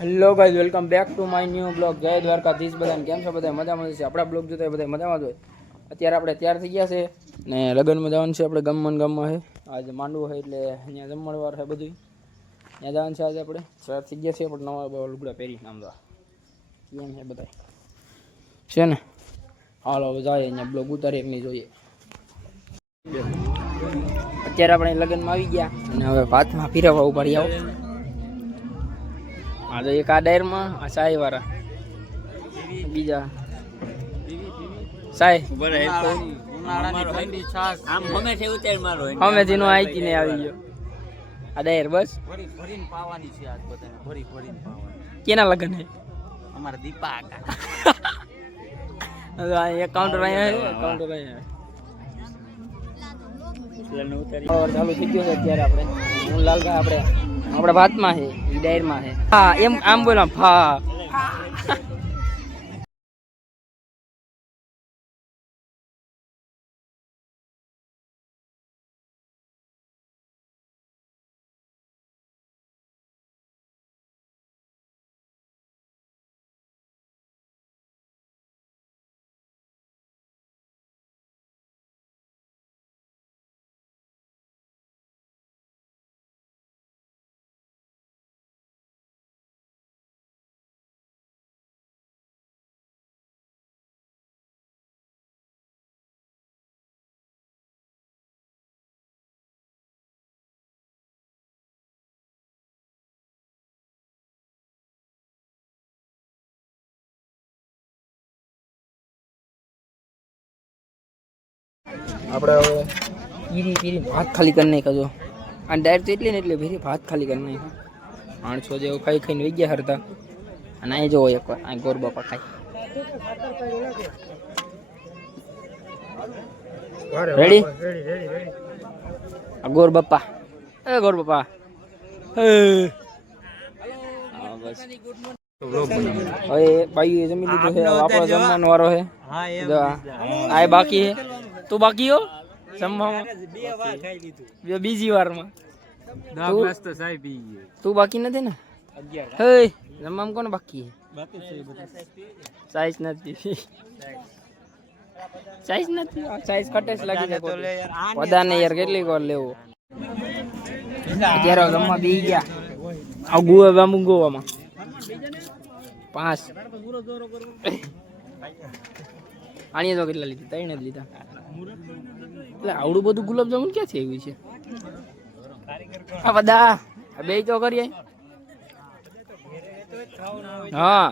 Hello guys, welcome back to my new blog. જય દ્વારકાધીશ. બધાને કેમ છો? બધા મજામાં છે? આપણા બ્લોગ જોતા બધા મજામાં જ હોય. અત્યારે આપણે તૈયાર થઈ ગયા છે ને લગ્નમાં જવાનું છે. આપણે ગામમાં છે આજે માંડવો છે એટલે અહીંયા જમણવાર છે બધું. ત્યાં જવાનું છે આજે આપણે. તૈયાર થઈ ગયા છે પણ નવા લુગડા પહેરીને આમ એમ છે બધા છે ને. હાલો હવે જાય અહીંયા બ્લોગ ઉતારી એકની જોઈએ. અત્યારે આપણે લગ્નમાં આવી ગયા અને હવે ભાતમાં પીરવવા ઉભા રહ્યા આવો. હા તો એક આ ડાયરમાં આ સાય વાળા બીજા સાય અમે જેનો આઈકી ને આવી ગયો આ ડાયર બસ કેના લગન હે અમારા દીપા એક કાઉન્ટર અહીંયા કાઉન્ટર અહીંયા ચાલુ થઈ ગયો છે અત્યારે. આપણે હું લાલભાઈ આપણે ભાતમાં છે એ ડાયરમાં છે. હા એમ આમ બોલો હા. આપણે હવે પીરી ભાત ખાલી કરી નાખ્યા. જો આ ડાયર તો એટલી ને એટલે ભેરી ભાત ખાલી કરી નાખ્યા. 800 જેવું ખાઈને વહી ગયા હરતા. અને અહીં જોવો એકવાર અહીં ગોર બાપા ખાય. રેડી ગોર બાપા ગોર બાપા બસ. હવે ભાઈ જમી લીધું છે. આપણો જમવાનો વારો છે. આ બાકી છે. તું બાકી હો જમવામાં બીજી વારમાં તું બાકી નથી ને? હે જમવામાં કોને બાકી છે? સાઈઝ નથી સાઈઝ કટેશ લાગી જાય બધાને યાર. કેટલીક વાર લેવો અત્યારે જમવા બી ગયા. આ ગોવામાં 5 આણીએ તો કેટલા લીધા? 3 જ લીધા. એટલે આવડું બધું ગુલાબજામુન ક્યાંથી આવ્યું છે? આ બધા બે તો કરીએ. હા